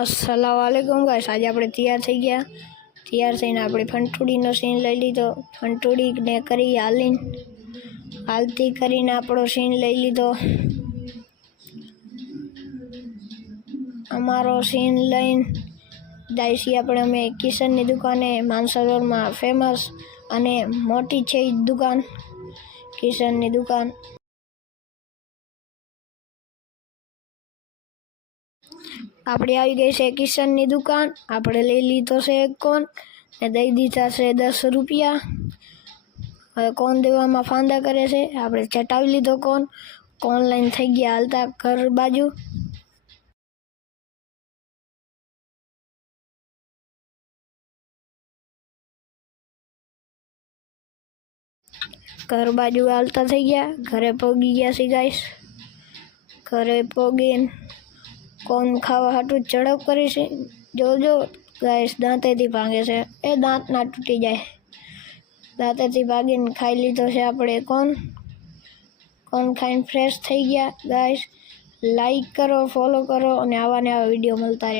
अस्सलामुअलैकुम गाइस। आज આપણે તૈયાર થઈ ગયા। તૈયાર થઈને આપણે ફંટુડીનો સીન લઈ લીધો। ફંટુડીને કરી હાલતી કરીને આપણો સીન લઈ લીધો। અમારો સીન લઈને દાઈસી આપણે અમે કિશનની દુકાને માનસરોવરમાં ફેમસ અને મોટી છે દુકાન કિશનની દુકાન। આપણે આવી ગઈ છે કિશનની દુકાન। આપણે લઈ લીધો છે એક કોન ને દઈ દીધા છે 10 રૂપિયા। હવે કોન દેવામાં ફાંદા કરે છે। આપણે ચટાવી લીધો કોન લઈને થઈ ગયા હાલતા ઘર બાજુ। ઘર બાજુ હાલતા થઈ ગયા। ઘરે પહોંચી ગયા છે ગાઈસ। ઘરે પહોંચીને કોન ખાવા હાટું ઝડપ કરી છે। જોજો ગાઈસ દાંતેથી ભાંગે છે। એ દાંત ના તૂટી જાય। દાંતેથી ભાગીને ખાઈ લીધો છે આપણે કોન ખાઈને ફ્રેશ થઈ ગયા। ગાઈસ લાઈક કરો, ફોલો કરો અને આવા ને આવા વિડીયો મળતા રહે।